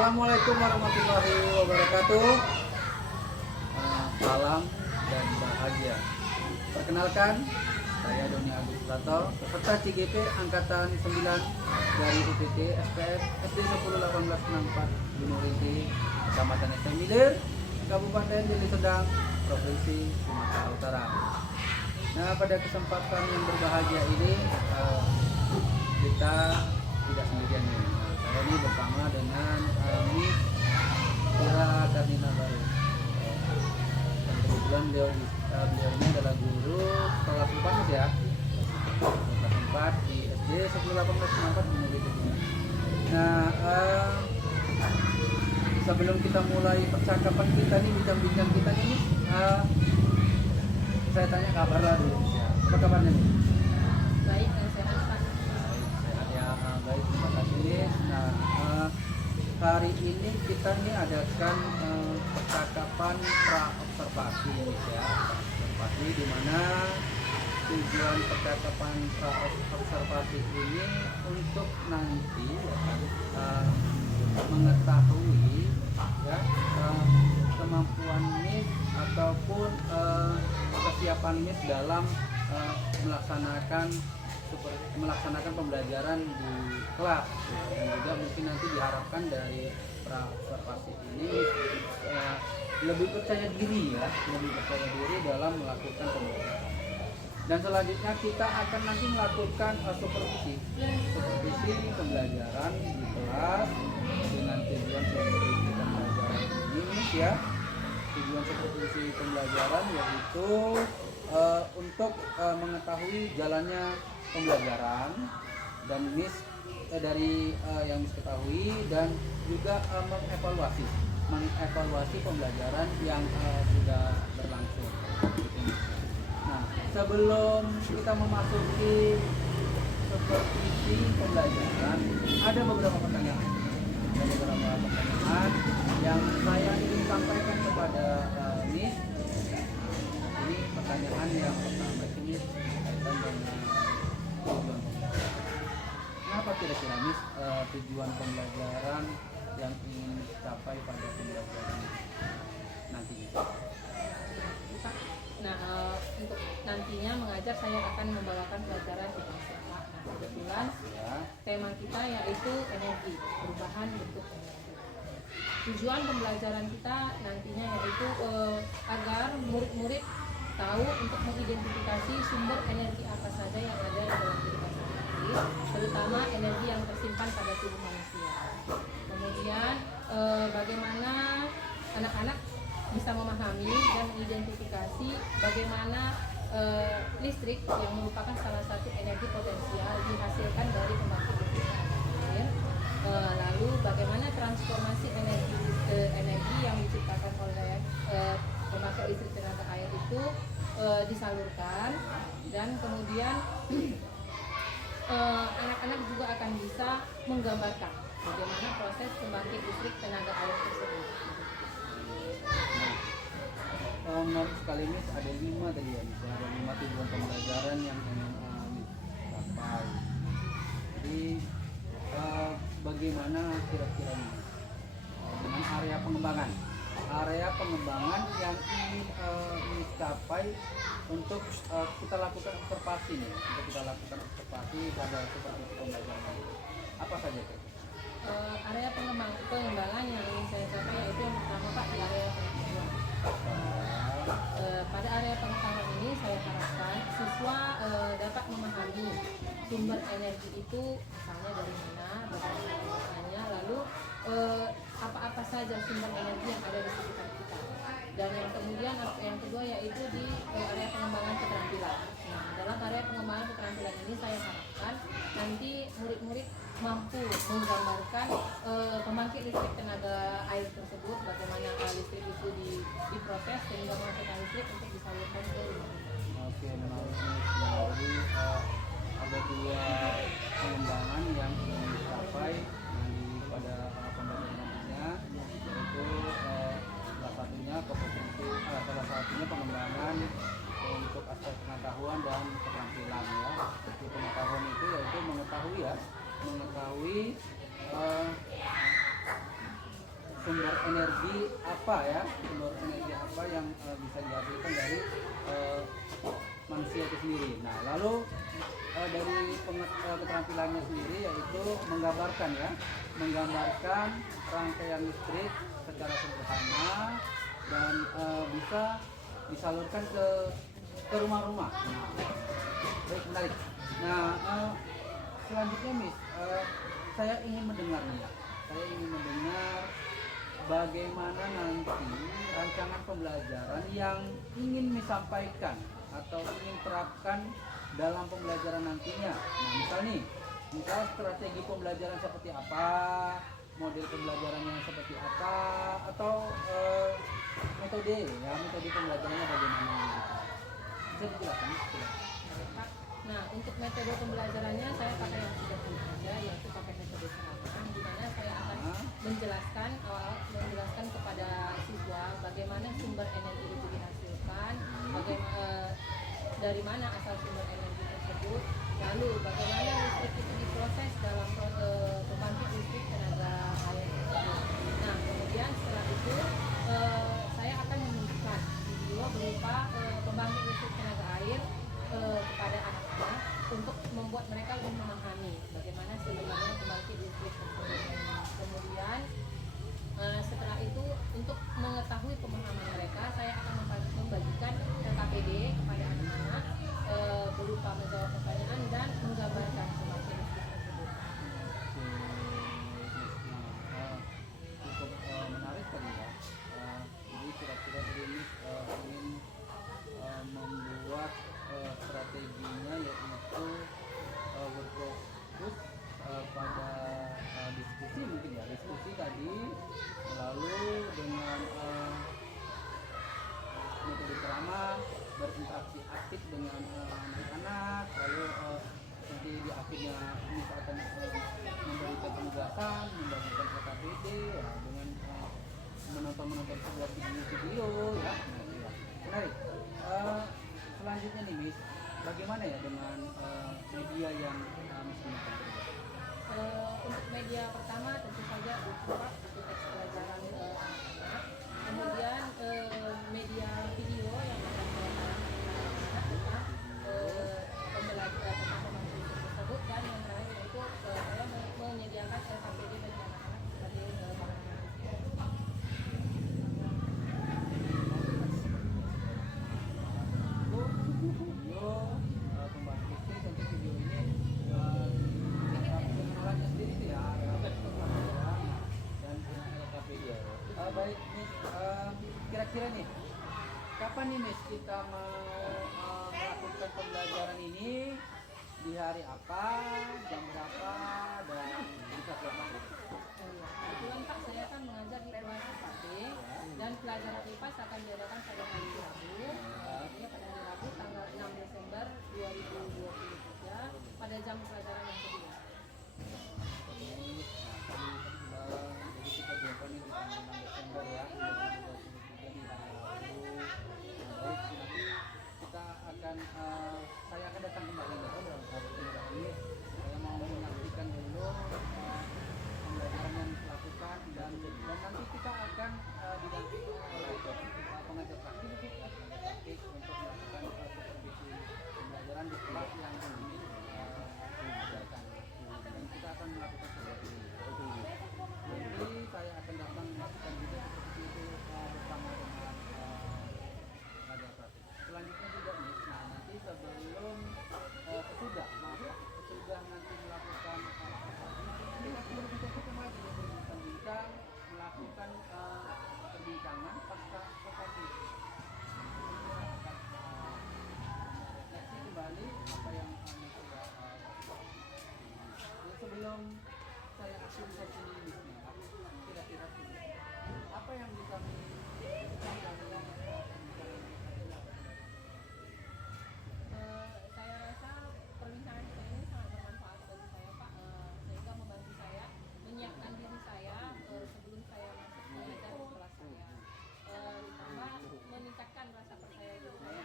Assalamualaikum warahmatullahi wabarakatuh. Salam dan bahagia. Perkenalkan, saya Doni Agus Prato, peserta CGP Angkatan 9 dari UPT SPS SD 101864 Gunung Rinti, Kecamatan Estemilir, Kabupaten Deli Serdang, Provinsi Sumatera Utara. Nah, pada kesempatan yang berbahagia ini kita tidak sendirian nih. Saya ini bersama dengan Miss Ira Karnina Baru. Dan kebetulan beliau ini adalah guru kelas 4 ya. Kelas 4 di SD 101864 Gunung Rinti. Nah, sebelum kita mulai percakapan kita nih, bincang-bincang kita ini, saya tanya kabar lah dulu ya. Apa kabarnya nih? Baik dan sehat Pak. Sehat ya, baik, terima kasih Nis. Nah, hari ini kita nih adakan percakapan pra-observasi Nis ya. Observasi di mana tujuan percakapan pra-observasi ini untuk nanti ya kan, mengetahui ya kemampuan Miss ataupun kesiapan Miss dalam melaksanakan pembelajaran di kelas, dan juga mungkin nanti diharapkan dari pra-observasi ini lebih percaya diri dalam melakukan pembelajaran. Dan selanjutnya kita akan nanti melakukan supervisi pembelajaran di kelas dengan tujuan supervisi pembelajaran ini ya. Tujuan supervisi pembelajaran yaitu untuk mengetahui jalannya pembelajaran dan Miss dari yang Miss ketahui, dan juga mengevaluasi pembelajaran yang sudah berlangsung. Nah, sebelum kita memasuki supervisi pembelajaran, ada beberapa pertanyaan yang saya ingin sampaikan kepada Miss. Ini pertanyaan yang pertama ini kaitan dengan tujuan pembelajaran. Kenapa kira-kira Miss tujuan pembelajaran yang ingin dicapai pada pembelajaran nantinya? Nah, untuk nantinya mengajar saya akan membawakan pelajaran di kelas. Nah, kebetulan tema kita yaitu energi, perubahan bentuk energi. Tujuan pembelajaran kita nantinya yaitu agar murid-murid tahu untuk mengidentifikasi sumber energi apa saja yang ada di dalam kehidupan sehari-hari, terutama energi yang tersimpan pada tubuh manusia. Kemudian bagaimana anak-anak bisa memahami dan mengidentifikasi bagaimana listrik yang merupakan salah satu energi potensial dihasilkan dari pembangkit listrik tenaga air. Lalu bagaimana transformasi energi ke energi yang diciptakan oleh pembangkit listrik tenaga air itu disalurkan, dan kemudian anak-anak juga akan bisa menggambarkan bagaimana proses pembangkit listrik tenaga air tersebut. Menarik sekali Miss, ada 5 tadi ya, ada 5 tujuan pembelajaran yang ingin dicapai. Jadi bagaimana kira-kira dengan area pengembangan yang ingin dicapai untuk kita lakukan observasi nih, pada supervisi pembelajaran apa saja Kak? Area pengembangan yang ingin saya capai yaitu yang pertama Pak, di area pengetahuan. Pada area pengetahuan ini saya harapkan siswa dapat memahami sumber energi itu misalnya dari mana, bagaimana penggunaannya, lalu apa-apa saja sumber energi yang ada di sekitar kita. Dan yang kedua yaitu di area pengembangan keterampilan. Nah, dalam area pengembangan keterampilan ini saya harapkan nanti murid-murid mampu menggambarkan pembangkit listrik tenaga air tersebut, bagaimana listrik itu diproses sehingga menghasilkan listrik untuk disalurkan ke rumah. Oke, menarik. Jadi ada 2 pengembangan yang ingin dicapai pada pembelajarannya, yaitu salah satunya pengembangan untuk aspek pengetahuan dan keterampilan ya. Jadi pengetahuan itu yaitu mengetahui energi apa ya, sumber energi apa yang bisa dihasilkan dari manusia itu sendiri. Nah, lalu dari keterampilannya sendiri yaitu menggambarkan ya, menggambarkan rangkaian listrik secara sederhana dan bisa disalurkan ke rumah-rumah. Nah, baik, menarik. Nah, selanjutnya Miss, saya ingin mendengar nih ya. Saya ingin mendengar bagaimana nanti rancangan pembelajaran yang ingin disampaikan atau ingin terapkan dalam pembelajaran nantinya. Nah, misal strategi pembelajaran seperti apa, model pembelajarannya seperti apa, atau metode pembelajarannya bagaimana gitu. Bisa dijelaskan? Nah, untuk metode pembelajarannya saya pakai yang sudah punya aja, yaitu pakai metode ceramah, di mana saya akan menjelaskan kepada siswa bagaimana sumber energi itu dihasilkan, dari mana asal sumber energi tersebut, lalu bagaimana listrik itu diproses dalam pembangkit listrik tenaga air tersebut. Nah, kemudian setelah itu saya akan menunjukkan video berupa pembangkit listrik tenaga air kepada anak-anak untuk membuat mereka lebih memahami bagaimana sebenarnya pembangkit listrik tersebut. Kemudian setelah itu untuk mengetahui pemahaman mereka, saya akan membagikan LKPD kepada anak-anak berupa menjawab pertanyaan dan menggambarkan pembangkit listrik tersebut. Cukup menarik tadi ya. Jadi kira-kira ini ingin membuat strateginya yaitu berfokus pada diskusi mungkin ya, diskusi tadi, lalu dengan metode ceramah, berinteraksi aktif dengan anak-anak, lalu nanti di akhirnya misalkan memberikan penugasan, membagikan KKPD ya, dengan menonton sebuah video ya. Menarik. Selanjutnya nih Miss, bagaimana ya dengan media yang Miss gunakan? Untuk media pertama tentu saja buku teks pelajaran anak-anak, kemudian media video yang akan saya tayangan tentang pembelajaran tersebut, dan yang terakhir yaitu saya menyediakan LKPD bagi anak-anak sebagai bahan video pembangkit listrik untuk video ini pengenalannya sendiri itu ya, dan LKPD. Baik Miss, kira-kira nih kapan nih Miss kita mau melakukan pembelajaran ini, di hari apa, jam berapa, dan bisa berapa? Kebetulan Pak, saya akan mengajar di kelas 4D dan pelajaran IPAS akan diadakan pada hari Rabu, ya, pada hari Rabu tanggal 6 Desember 2023 pada jam pelajaran yang kedua. Jadi kita jumpa nih di tanggal 6 Desember ya 2023 di hari Rabu. Baik, nanti kita akan saya akan datang kembali ya dalam kesempatan ini. Saya mau menyaksikan dulu pembelajaran yang dilakukan, dan nanti kita akan didampingi oleh pengajar praktik untuk melakukan supervisi pembelajaran di kelas yang ini diajarkan, dan kita akan melakukan seperti itu. Jadi saya akan datang menyaksikan juga seperti itu bersama dengan pengajar praktik. Selanjutnya juga nih, nah nanti sebelum sesudah nanti melakukan bincang melakukan perbincangan pasca vokasi, refleksi kembali apa yang sudah sebelum saya akhiri sesi ini. Kira-kira apa yang bisa Saya rasa perbincangan kita ini sangat bermanfaat bagi saya Pak, sehingga membantu saya menyiapkan diri saya sebelum saya masuk mengajar di kelas saya, ditambah meningkatkan rasa percaya diri saya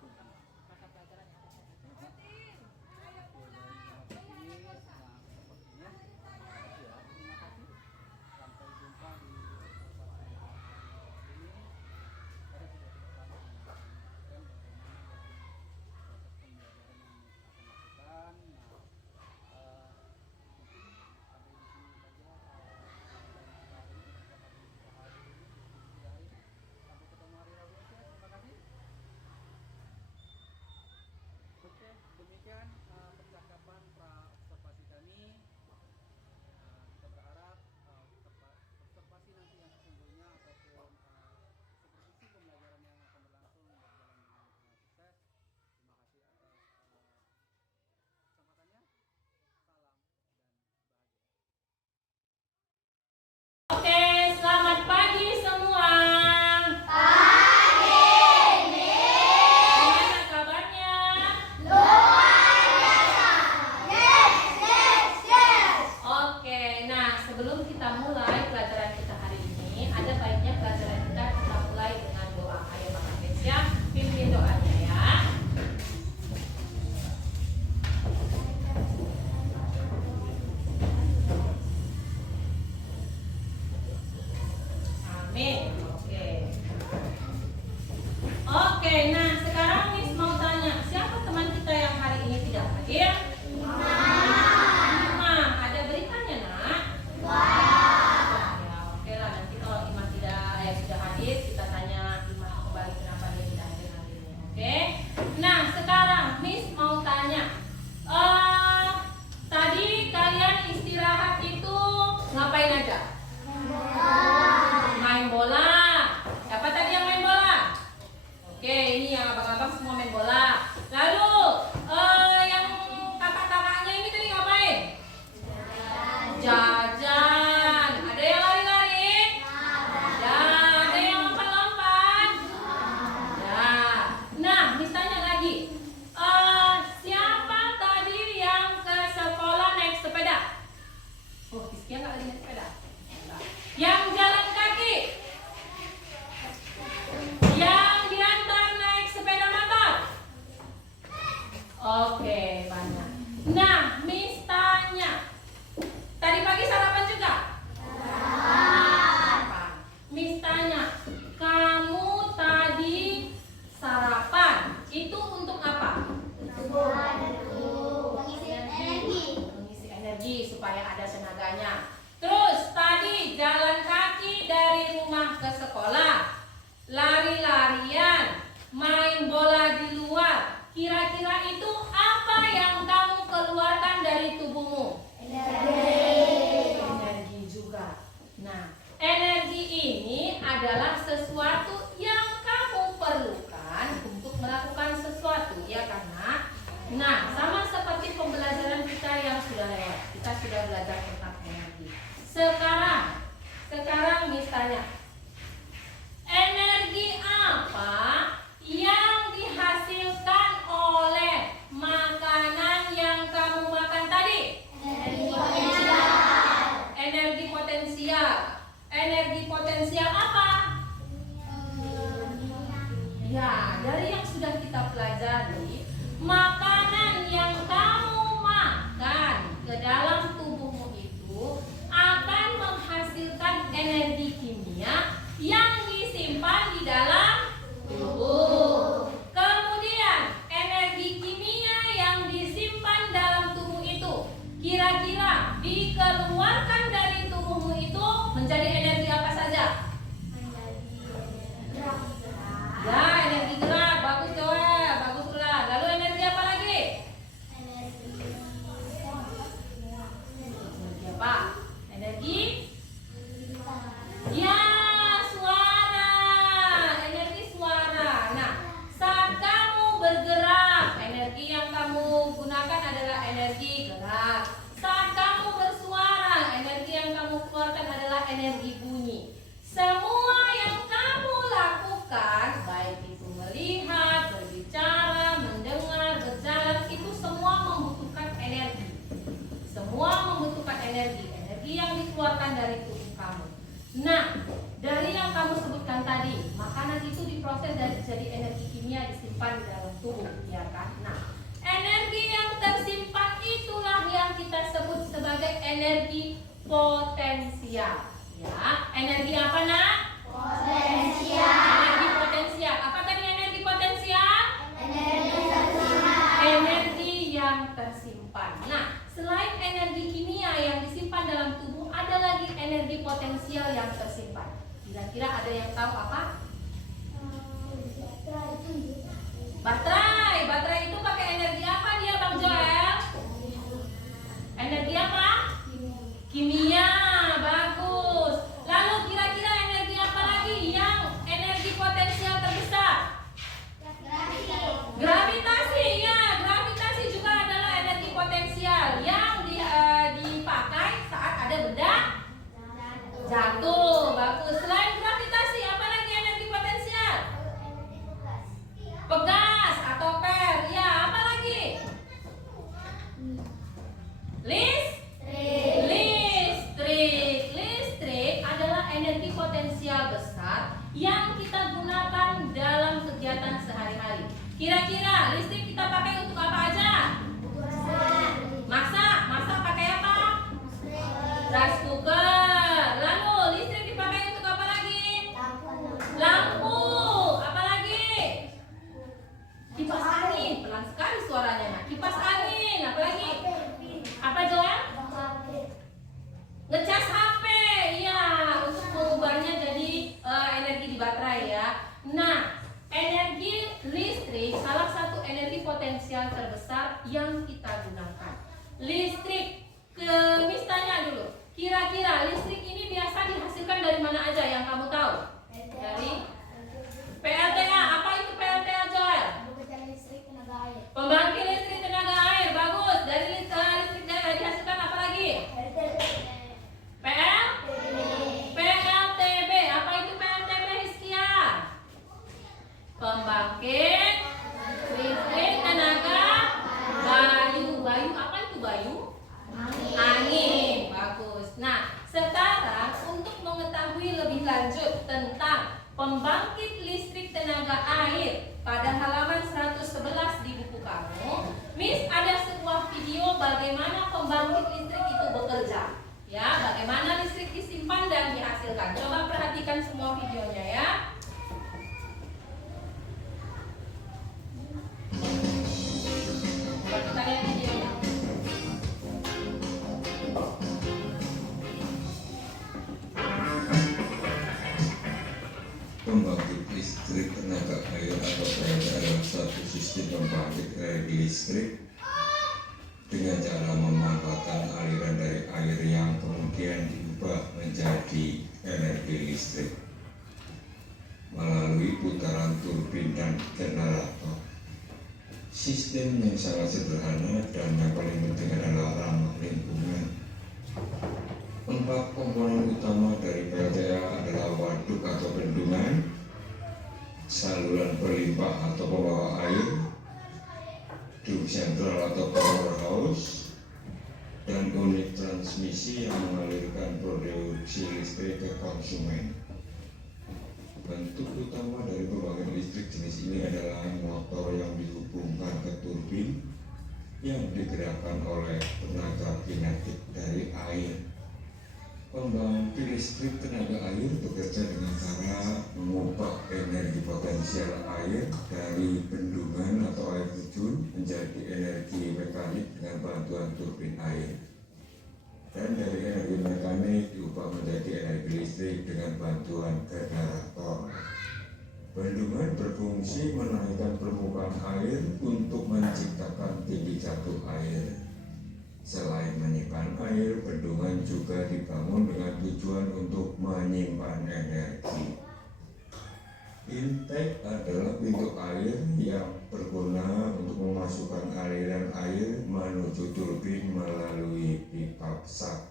tentang mata pelajaran yang akan saya ikuti. Sampai jumpa di Oke, nah sekarang Miss mau tanya, siapa teman kita yang hari ini tidak hadir? Imam, ada beritanya nak? Ya, oke lah, nanti kalau Imam sudah hadir, kita tanya Imam kembali kenapa dia tidak hadir hari ini. Oke? Nah, sekarang Miss mau tanya, tadi kalian istirahat itu ngapain aja? Main bola. Siapa tadi yang main bola? Oke, ini yang abang-abang semua main bola. Lalu yang kakak-kakaknya ini tadi ngapain? Jajan. Ada yang lari-lari? Ya. Ada yang lompat-lompat? Ya. Nah, misalnya lagi, siapa tadi yang ke sekolah naik sepeda? Oh, Rizky nggak lagi naik sepeda? Enggak. Yang jalan kaki? Yang diantar naik sepeda motor? Oke, banyak. Nah, Miss tanya, tadi pagi sarapan juga? Sarapan. Miss tanya, kamu tadi sarapan itu untuk apa? Mengisi energi supaya ada tenaganya. Terus tadi jalan kaki dari rumah ke sekolah, lari-larian, main bola di luar. Kira-kira itu apa yang kamu keluarkan dari tubuhmu? Energi juga. Nah, energi ini adalah sesuatu yang kamu perlukan untuk melakukan sesuatu, ya karena. Nah, sama seperti pembelajaran kita yang sudah lewat. Kita sudah belajar tentang energi. Sekarang misalnya, energi apa yang dihasilkan oleh makanan yang kamu makan tadi? Energi potensial. Energi potensial apa? Ya, dari yang sudah kita pelajari, makanan yang kamu makan ke dalam tubuhmu itu akan menghasilkan energi kimia yang disimpan di dalam tubuh. Kemudian energi kimia yang disimpan dalam tubuh itu kira-kira dikeluarkan dari tubuhmu itu menjadi energi apa saja? Ya, energi gerak. Bagus Joel, bagus ulah. Lalu energi apa lagi? Energi apa? Energi? Ya, suara. Energi suara. Nah, saat kamu bergerak, energi yang kamu gunakan adalah energi gerak. Saat kamu bersuara, energi yang kamu keluarkan adalah energi bunyi. Semua yang kamu lakukan, baik itu melihat, berbicara, mendengar, berjalan, itu semua membutuhkan energi. Semua membutuhkan energi. Energi yang dikeluarkan dari tubuh kamu. Nah, dari yang kamu sebutkan tadi, makanan itu diproses dan jadi energi kimia disimpan di dalam tubuh, ya kan? Nah, energi yang tersimpan itulah yang kita sebut sebagai energi potensial. Ya, energi apa nak? Energi potensial. Apa tadi energi potensial? Energi yang tersimpan. Nah, selain energi kimia yang disimpan dalam tubuh, ada lagi energi potensial yang tersimpan. Kira-kira ada yang tahu apa? Baterai. Baterai itu pakai energi apa dia, Bang Joel? Energi apa? Kimia. Bagus. Lalu kira-kira energi apa lagi yang energi potensial terbesar? Gravitasi. Ya, gravitasi juga adalah energi potensial yang dipakai saat ada benda jatuh. Bagus. Selain gravitasi, apa lagi energi potensial? Pegas atau per. Ya, apa lagi? Listrik adalah energi potensial besar yang kita gunakan dalam kegiatan sehari-hari. Kira-kira listrik kita pakai untuk apa aja? Masak pakai apa? Rice cooker. Lalu listrik dipakai untuk apa lagi? Lampu. Apa lagi? potensial terbesar yang kita gunakan. Listrik. Miss tanya dulu, kira-kira listrik ini biasa dihasilkan dari mana aja yang kamu tahu? Dari PLTA. Apa itu PLTA, Joel? Pembangkit listrik tenaga air. Bagus. Dari listrik dihasilkan apa lagi? PLTB. Apa itu PLTB, Hiskia? Pembangkit listrik tenaga bayu. Bayu apa itu bayu? Angin. Bagus. Nah, sekarang untuk mengetahui lebih lanjut tentang pembangkit listrik tenaga air pada halaman 111 di buku kamu, Miss ada sebuah video bagaimana pembangkit listrik itu bekerja. Ya, bagaimana listrik disimpan dan dihasilkan. Coba perhatikan semua videonya ya. Coba kita lihat videonya. Pembangkit listrik tenaga air atau PLTA adalah suatu sistem pembangkit energi listrik dengan cara memanfaatkan aliran dari air yang kemudian diubah menjadi energi listrik melalui putaran turbin dan generator. Sistem yang sangat sederhana dan yang paling penting adalah ramah lingkungan. 4 komponen utama dari PLTA adalah waduk atau bendungan, saluran berlimpah atau pembawa air, drum sentral atau powerhouse, dan unit transmisi yang mengalirkan produksi listrik ke konsumen. Bentuk utama dari pembangkit listrik jenis ini adalah motor yang dihubungkan ke turbin yang digerakkan oleh tenaga kinetik dari air. Pembangkit listrik tenaga air bekerja dengan cara mengubah energi potensial air dari bendungan atau air terjun menjadi energi mekanik dengan bantuan turbin air. Dan dari energi mekanik diubah menjadi energi listrik dengan bantuan generator. Bendungan berfungsi menaikkan permukaan air untuk menciptakan titik jatuh air. Selain menyimpan air, bendungan juga dibangun dengan tujuan untuk menyimpan energi. Intake adalah pintu air yang berguna untuk memasukkan aliran air menuju turbin melalui pipa pesat.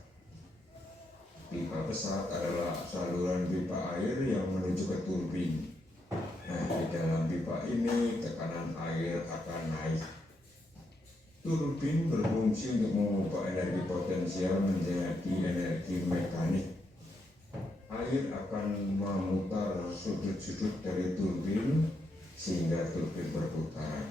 Pipa pesat adalah saluran pipa air yang menuju ke turbin. Nah, di dalam pipa ini tekanan air akan naik. Turbin berfungsi untuk mengubah energi potensial menjadi energi mekanik. Air akan memutar sudut-sudut dari turbin sehingga turbin berputar.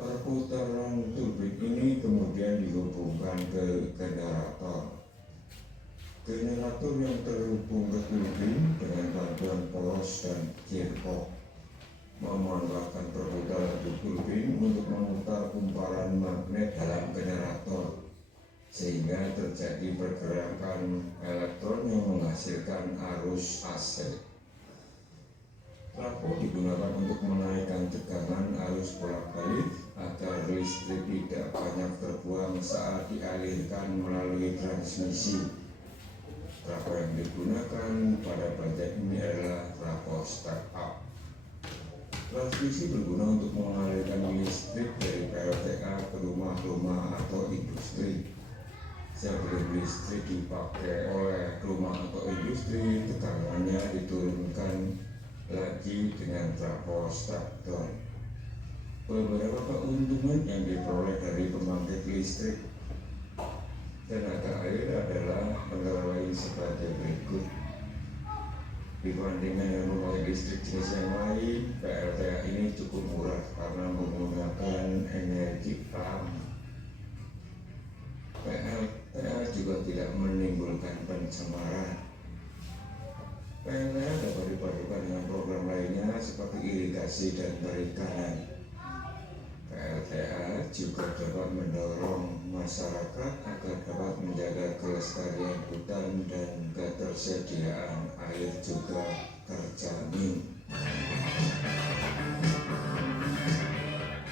Perputaran turbin ini kemudian dihubungkan ke generator. Generator yang terhubung ke turbin dengan bantuan poros dan gearbox memanfaatkan perputaran turbin untuk memutar kumparan magnet dalam generator sehingga terjadi pergerakan elektron yang menghasilkan arus AC. Trafo digunakan untuk menaikkan tegangan arus bolak-balik agar listrik tidak banyak terbuang saat dialirkan melalui transmisi. Trafo yang digunakan pada bagian ini adalah trafo step up. Transmisi berguna untuk mengalirkan listrik dari PLTA ke rumah-rumah atau industri. Sebelum listrik dipakai oleh rumah atau industri, tegangannya diturunkan lagi dengan trafo step down. Beberapa keuntungan yang diperoleh dari pembangkit listrik tenaga air adalah antara lain sebagai berikut. Dibandingkan dengan pembangkit listrik jenis yang lain, PLTA ini cukup murah karena menggunakan energi alam. PLTA juga tidak menimbulkan pencemaran. PLTA dapat dipadukan dengan program lainnya seperti irigasi dan perikanan. PLTA juga dapat mendorong masyarakat agar dapat menjaga kelestarian hutan dan ketersediaan air juga terjamin.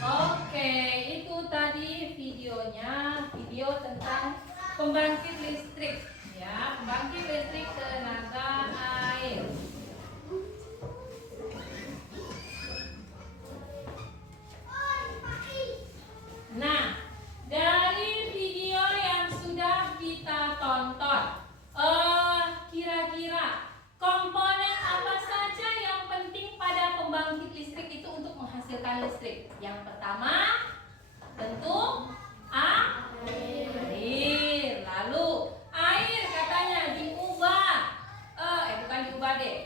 Oke. video tentang pembangkit listrik, ya, pembangkit listrik tenaga air. Nah, dari video yang sudah kita tonton, kira-kira komponen apa saja yang penting pada pembangkit listrik itu untuk menghasilkan listrik? Yang pertama, tentu air. Lalu air katanya diubah, bukan diubah deh,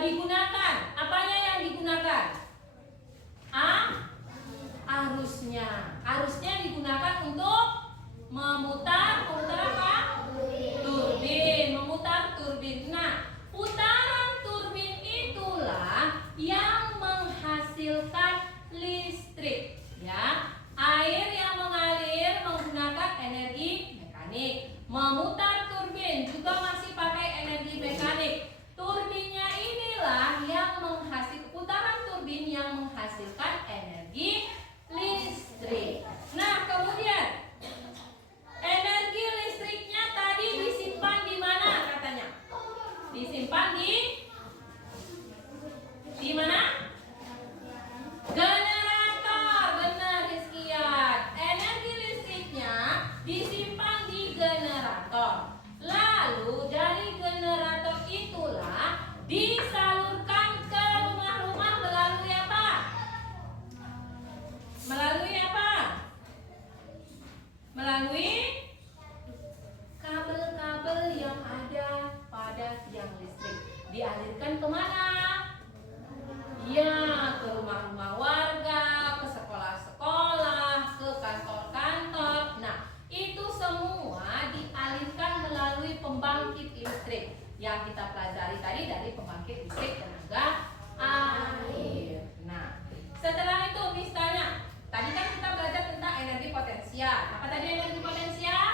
digunakan. Apanya yang digunakan? Arusnya digunakan untuk memutar apa? Turbin, memutar turbin. Nah, putaran turbin itulah yang menghasilkan listrik, ya. Air yang mengalir menggunakan energi mekanik. Memutar turbin juga masih pakai energi mekanik. Turbinnya inilah yang putaran turbin yang menghasilkan energi listrik. Nah, kemudian energi listriknya tadi disimpan di mana katanya? Disimpan di mana? Generator. Benar, Rizkian. Energi listriknya disimpan di generator. Lalu dari generator itulah disalurkan ke rumah-rumah melalui apa? Melalui kabel-kabel yang ada pada tiang listrik. Dialirkan kemana? Ya, ke rumah-rumah warga, ke sekolah-sekolah, ke kantor-kantor. Nah, itu semua dialirkan melalui pembangkit listrik yang kita pelajari tadi dari pembangkit listrik tenaga air. Nah, setelah itu misalnya tadi kan kita belajar tentang energi potensial. Apa tadi energi potensial?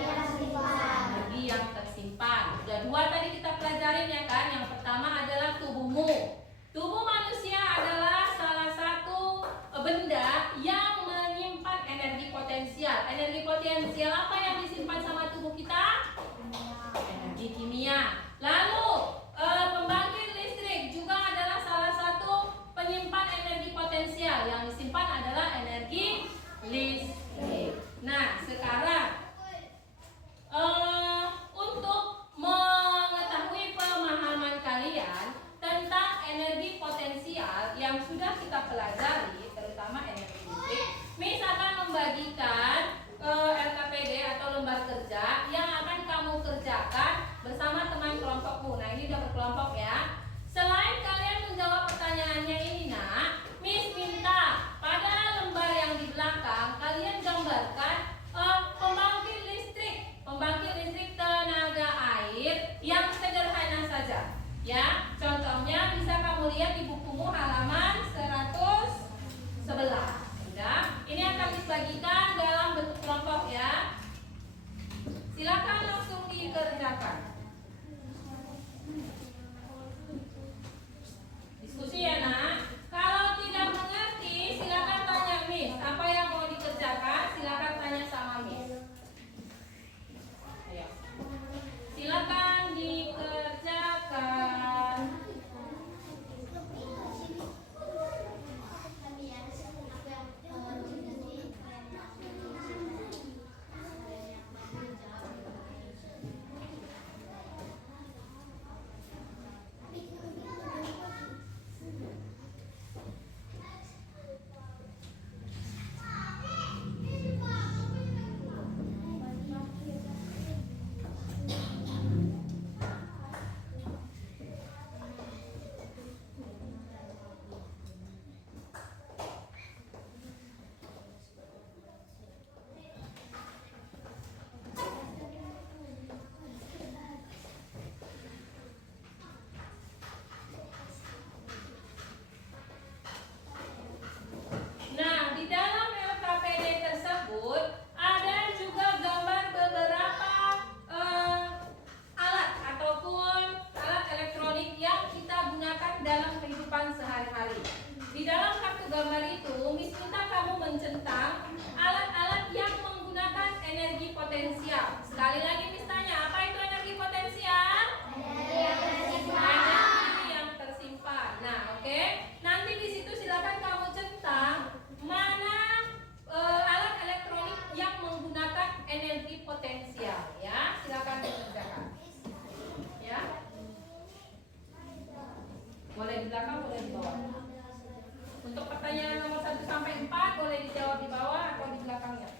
Energi yang tersimpan. Udah dua tadi kita pelajarin ya kan. Yang pertama adalah tubuhmu. Tubuh manusia adalah salah satu benda yang menyimpan energi potensial. Energi potensial apa yang disimpan sama tubuh kita? Energi kimia. Lalu pembangkit listrik juga adalah salah satu penyimpan energi potensial. Yang disimpan adalah energi listrik. Nah, sekarang untuk mengetahui pemahaman kalian tentang energi potensial yang sudah kita pelajari, terutama energi listrik, misalkan membagikan LKPD atau lembar kerja yang akan kamu kerjakan bersama teman kelompokmu. Nah, ini udah berkelompok ya. Selain kalian menjawab pertanyaannya ini, nak, Miss minta pada lembar yang di belakang kalian gambarkan pembangkit listrik tenaga air yang sederhana saja. Ya, contohnya bisa kamu lihat di bukumu halaman 111. Sudah, ini akan dibagikan dalam bentuk kelompok ya. Silakan langsung dikerjakan. Diskusi ya nak. Kalau tidak mengerti silakan tanya Miss. Apa yang mau dikerjakan silakan tanya sama Miss. Ayo. Silakan dikerjakan. Di dalam kartu gambar itu, Miss minta kamu mencentang alat-alat yang menggunakan potensial. Sekali lagi Miss tanya, apa itu energi potensial? Energi yang tersimpan. Nah, oke. Nanti di situ silakan kamu centang mana alat elektronik yang menggunakan energi potensial, ya. Silakan dikerjakan. Ya. Boleh di belakang, boleh di bawah. Untuk pertanyaan nomor 1 sampai 4 boleh dijawab di bawah atau di belakangnya.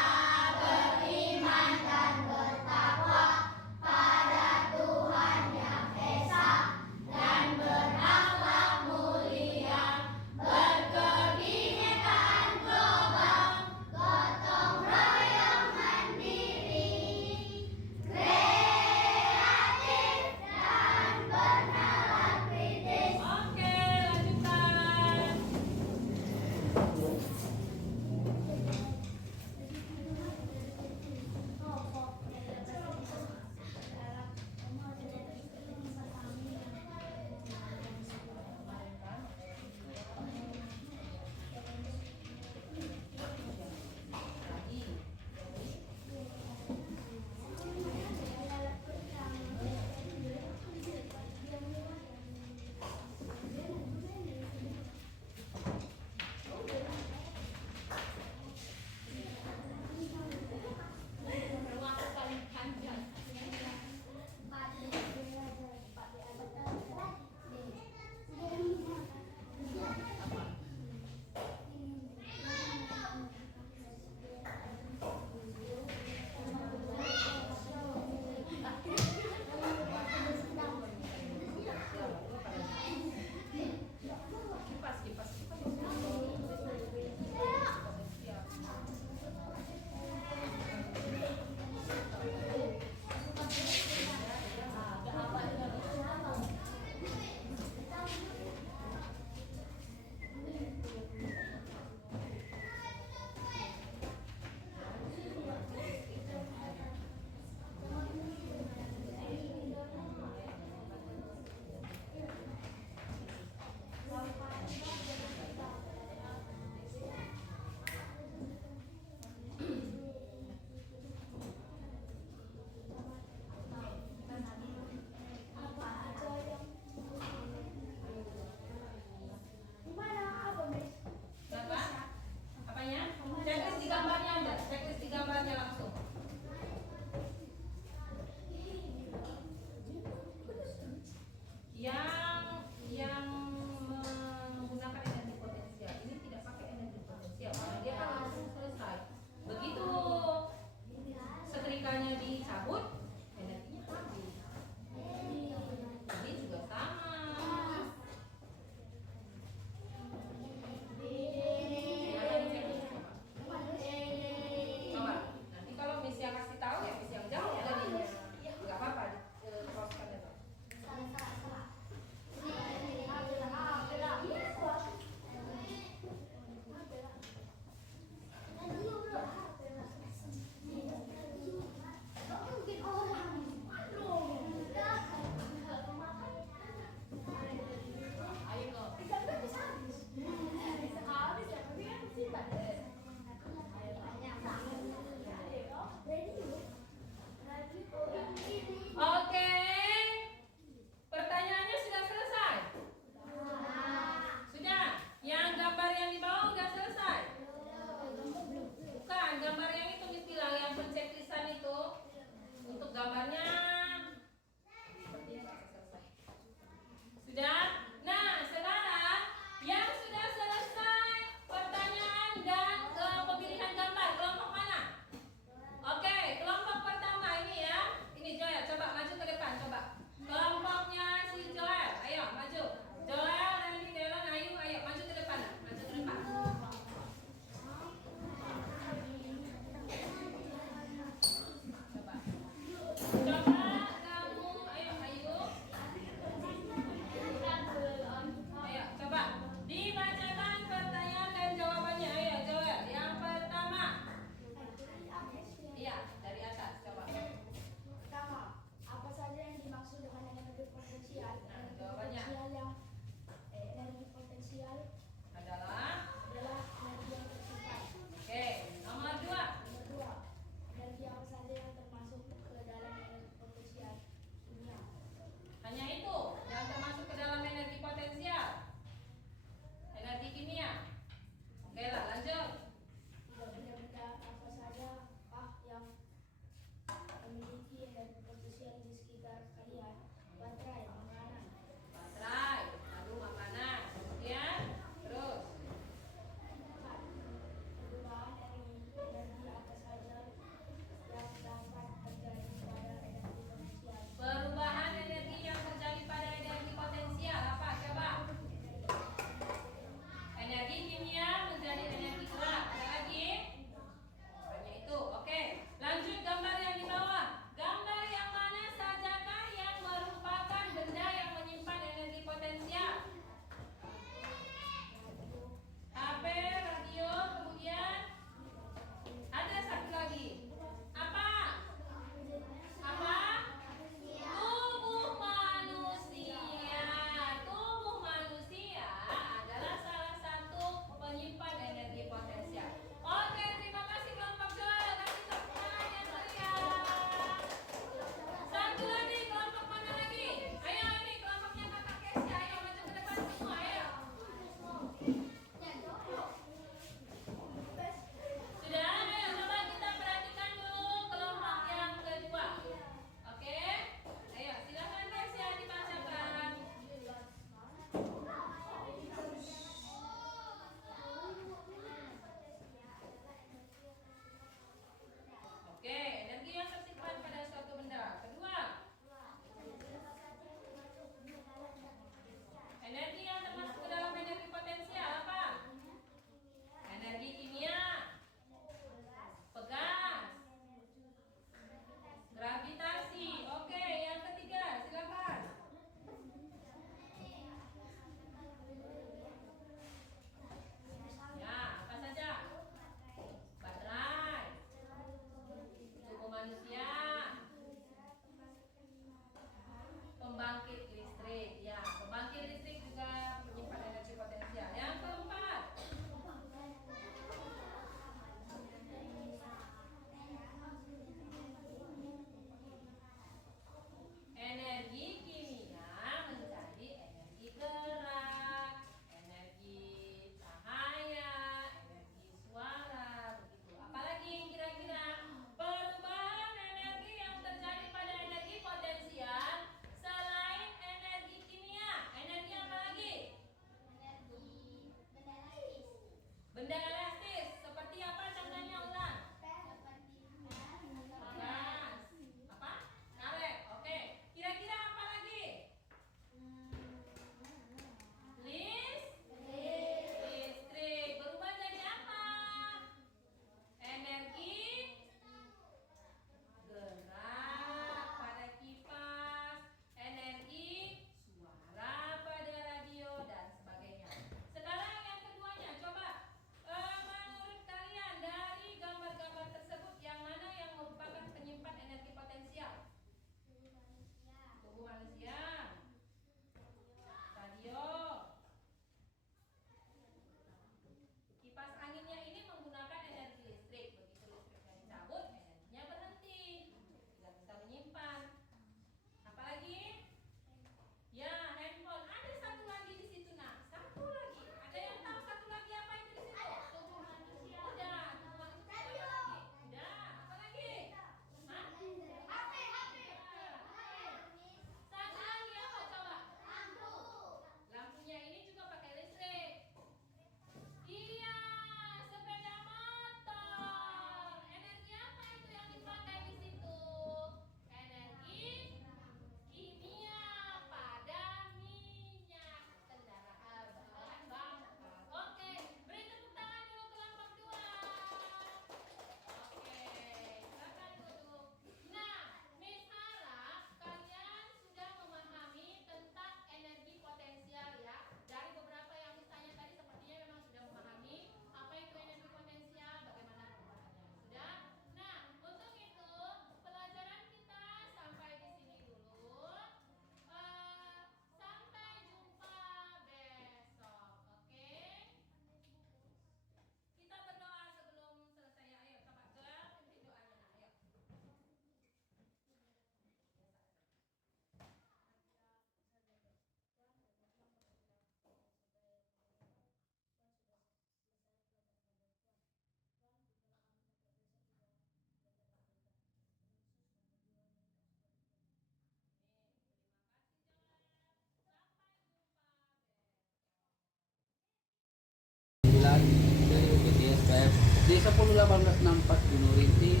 101864 Gunung Rinti,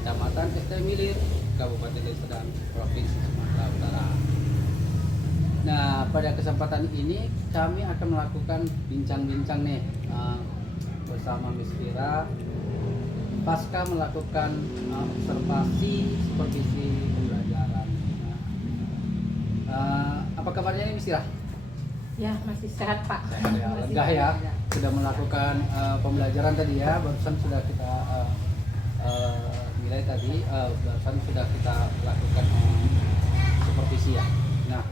Kecamatan ST Milir, Kabupaten Deli Serdang, Provinsi Sumatera Utara. Nah, pada kesempatan ini kami akan melakukan bincang-bincang nih bersama Miss Ira pasca melakukan observasi supervisi pembelajaran. Apa kabarnya nih Miss Ira? Ya, masih sehat Pak. Sehat ya, Masih lega ya. sehat. Sudah melakukan pembelajaran tadi ya, barusan sudah kita nilai tadi, barusan sudah kita lakukan supervisi ya. Nah,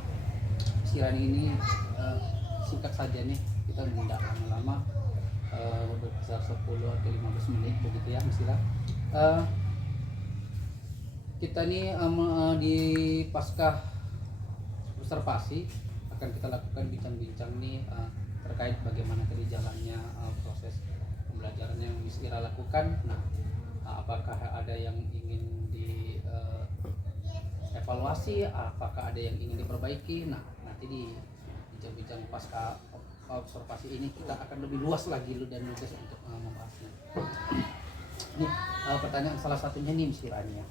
siaran ini singkat saja nih, kita tidak lama-lama, berkisar 10 atau 15 menit begitu ya Mas Ira. Kita nih di pasca observasi akan kita lakukan bincang-bincang nih terkait bagaimana tadi jalannya proses pembelajaran yang Miss Ira lakukan. Nah, apakah ada yang ingin di evaluasi, apakah ada yang ingin diperbaiki. Nah, nanti di bincang-bincang pasca observasi ini kita akan lebih luas lagi dan lugas untuk membahasnya. Nih pertanyaan salah satunya nih Miss Ira nih ya.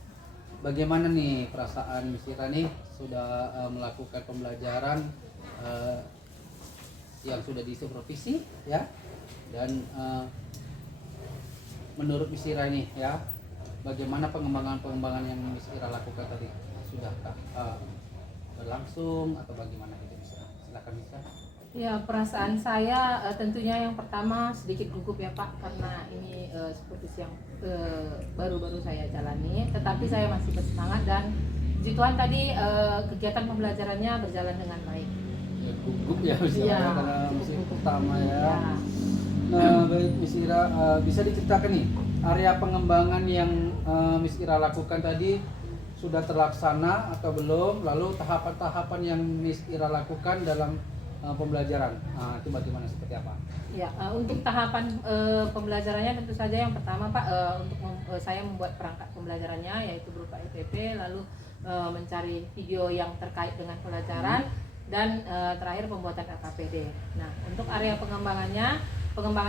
Bagaimana nih perasaan Miss Ira nih sudah melakukan pembelajaran yang sudah disupervisi ya, dan menurut Miss Ira nih ya, bagaimana pengembangan yang Miss Ira lakukan tadi? Sudahkah berlangsung atau bagaimana gitu Miss Ira? Silakan Miss Ira. Ya, perasaan saya tentunya yang pertama sedikit gugup ya Pak, karena ini supervisi yang baru-baru saya jalani, tetapi saya masih bersemangat dan puji Tuhan tadi kegiatan pembelajarannya berjalan dengan baik. Ya, gugup ya Miss Ira Ya, karena masih pertama ya. Ya. Nah, baik Miss Ira, bisa diceritakan nih area pengembangan yang Miss Ira lakukan tadi sudah terlaksana atau belum? Lalu tahapan-tahapan yang Miss Ira lakukan dalam pembelajaran, itu bagaimana, seperti apa? Ya, untuk tahapan pembelajarannya tentu saja yang pertama Pak, untuk saya membuat perangkat pembelajarannya yaitu berupa EPP, lalu mencari video yang terkait dengan pelajaran, dan terakhir pembuatan LKPD. Nah, untuk area pengembangan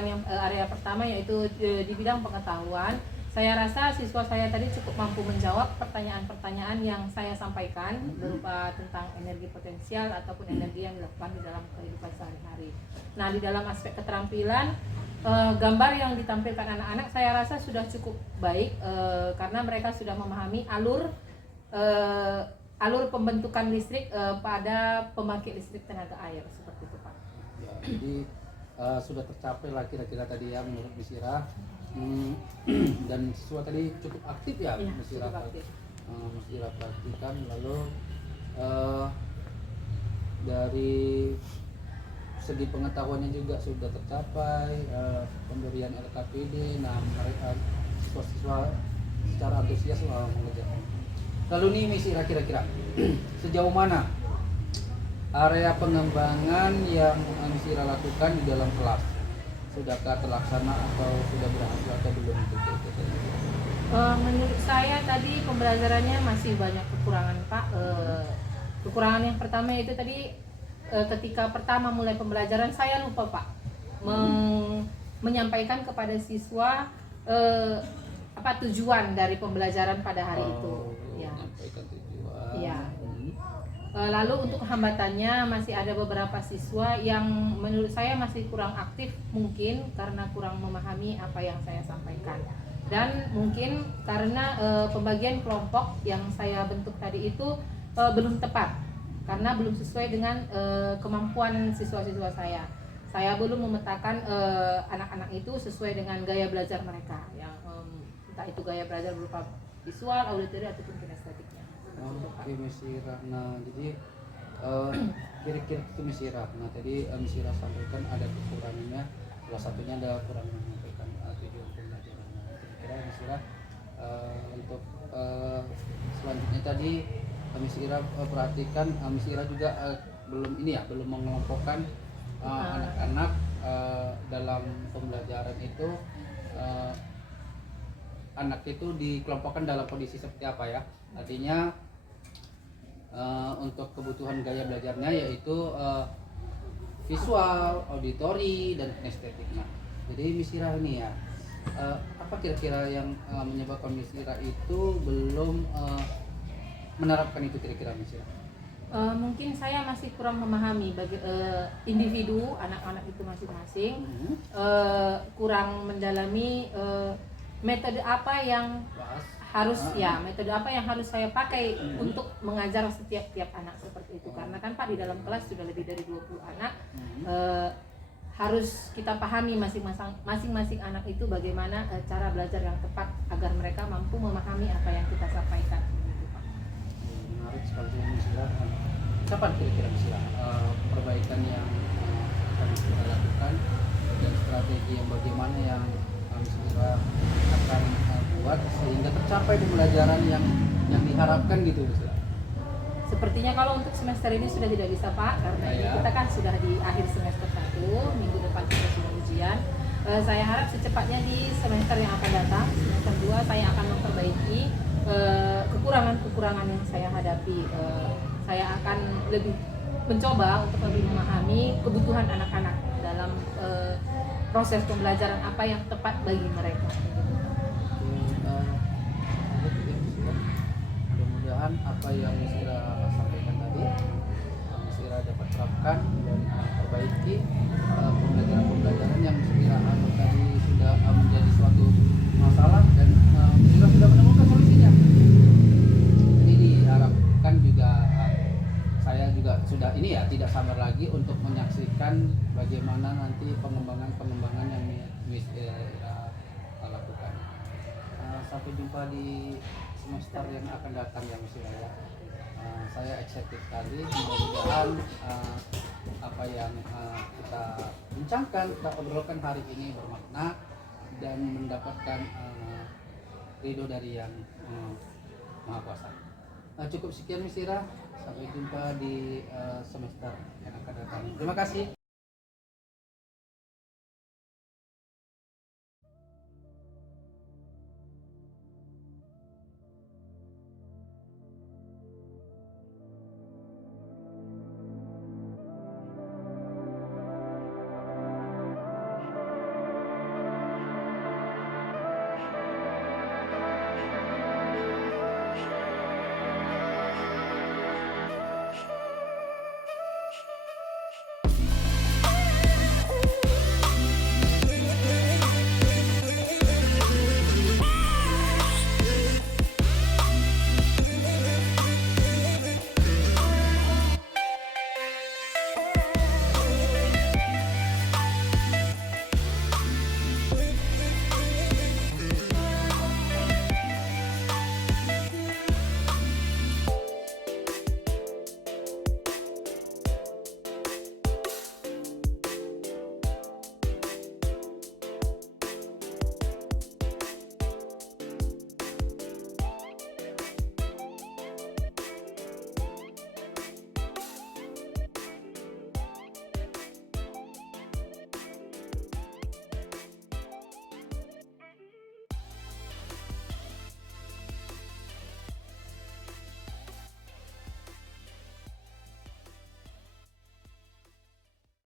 yang area pertama yaitu di bidang pengetahuan, saya rasa siswa saya tadi cukup mampu menjawab pertanyaan-pertanyaan yang saya sampaikan berupa tentang energi potensial ataupun energi yang dilakukan di dalam kehidupan sehari-hari. Nah, di dalam aspek keterampilan, gambar yang ditampilkan anak-anak saya rasa sudah cukup baik, karena mereka sudah memahami alur pembentukan listrik pada pembangkit listrik tenaga air, seperti itu Pak. Ya, jadi sudah tercapai lah kira-kira tadi ya menurut Miss Ira. Dan siswa tadi cukup aktif ya, Iya, Miss Ira, cukup aktif. Miss Ira perhatikan. Lalu dari segi pengetahuannya juga sudah tercapai, pemberian LKPD. Nah, mereka siswa-siswa secara antusias mengerjakan. Lalu nih Miss Ira, kira-kira sejauh mana area pengembangan yang Miss Ira lakukan di dalam kelas? Sudahkah terlaksana atau sudah berhasil atau belum? Menurut saya tadi pembelajarannya masih banyak kekurangan Pak. Kekurangan yang pertama itu tadi ketika pertama mulai pembelajaran saya lupa Pak menyampaikan kepada siswa apa tujuan dari pembelajaran pada hari itu. Ya. Menyampaikan tujuan. Ya. Lalu untuk hambatannya masih ada beberapa siswa yang menurut saya masih kurang aktif, mungkin karena kurang memahami apa yang saya sampaikan, dan mungkin karena pembagian kelompok yang saya bentuk tadi itu belum tepat, karena belum sesuai dengan kemampuan siswa-siswa saya. Saya belum memetakan anak-anak itu sesuai dengan gaya belajar mereka, yang entah itu gaya belajar berupa visual, auditory ataupun kinestetiknya. Oke, Miss Ira. Nah, jadi kira-kira itu Miss Ira. Nah, tadi Miss Ira sampaikan ada kekurangannya. Salah satunya ada kurang menyampaikan tujuan pembelajarannya. Kira-kira Miss Ira untuk selanjutnya tadi Miss Ira perhatikan, Miss Ira juga belum mengelompokkan anak-anak dalam pembelajaran itu. Anak itu dikelompokkan dalam kondisi seperti apa ya? Artinya untuk kebutuhan gaya belajarnya yaitu visual, auditori, dan kinestetik. Nah, jadi Miss Ira ini ya apa kira-kira yang menyebabkan Miss Ira itu belum menerapkan itu kira-kira Miss Ira? Mungkin saya masih kurang memahami bagi individu anak-anak itu masing-masing, kurang mendalami metode apa yang metode apa yang harus saya pakai untuk mengajar setiap anak seperti itu. Karena kan Pak di dalam kelas sudah lebih dari 20 anak, harus kita pahami masing-masing anak itu bagaimana cara belajar yang tepat agar mereka mampu memahami apa yang kita sampaikan. Menarik sekali Miss Ira. Kapan kira-kira Miss Ira perbaikan yang akan kita lakukan dan strategi yang bagaimana yang Miss Ira akan buat sehingga tercapai pembelajaran yang diharapkan gitu Miss Ira? Sepertinya kalau untuk semester ini sudah tidak bisa Pak, karena ini kita kan sudah di akhir semester 1, minggu depan kita sudah ujian. Saya harap secepatnya di semester yang akan datang, semester 2 saya akan memperbaiki kekurangan-kekurangan yang saya hadapi. Saya akan lebih mencoba untuk lebih memahami kebutuhan anak-anak dalam proses pembelajaran apa yang tepat bagi mereka. Mudah-mudahan apa yang Miss Ira sampaikan tadi Miss Ira dapat terapkan dan perbaiki pembelajaran yang Miss Ira tadi sudah menjadi suatu masalah dan Miss Ira sudah menemukan solusinya. Ini diharapkan juga saya juga sudah ini ya tidak sabar lagi untuk menyaksikan bagaimana nanti pengembangan yang Miss Ira lakukan. Sampai jumpa di semester yang akan datang ya Miss Ira. Saya excited sekali, mudah-mudahan apa yang kita bincangkan, kita obrolkan hari ini bermakna dan mendapatkan ridho dari yang Maha Kuasa. Cukup sekian Miss Ira, sampai jumpa di semester yang akan datang. Terima kasih.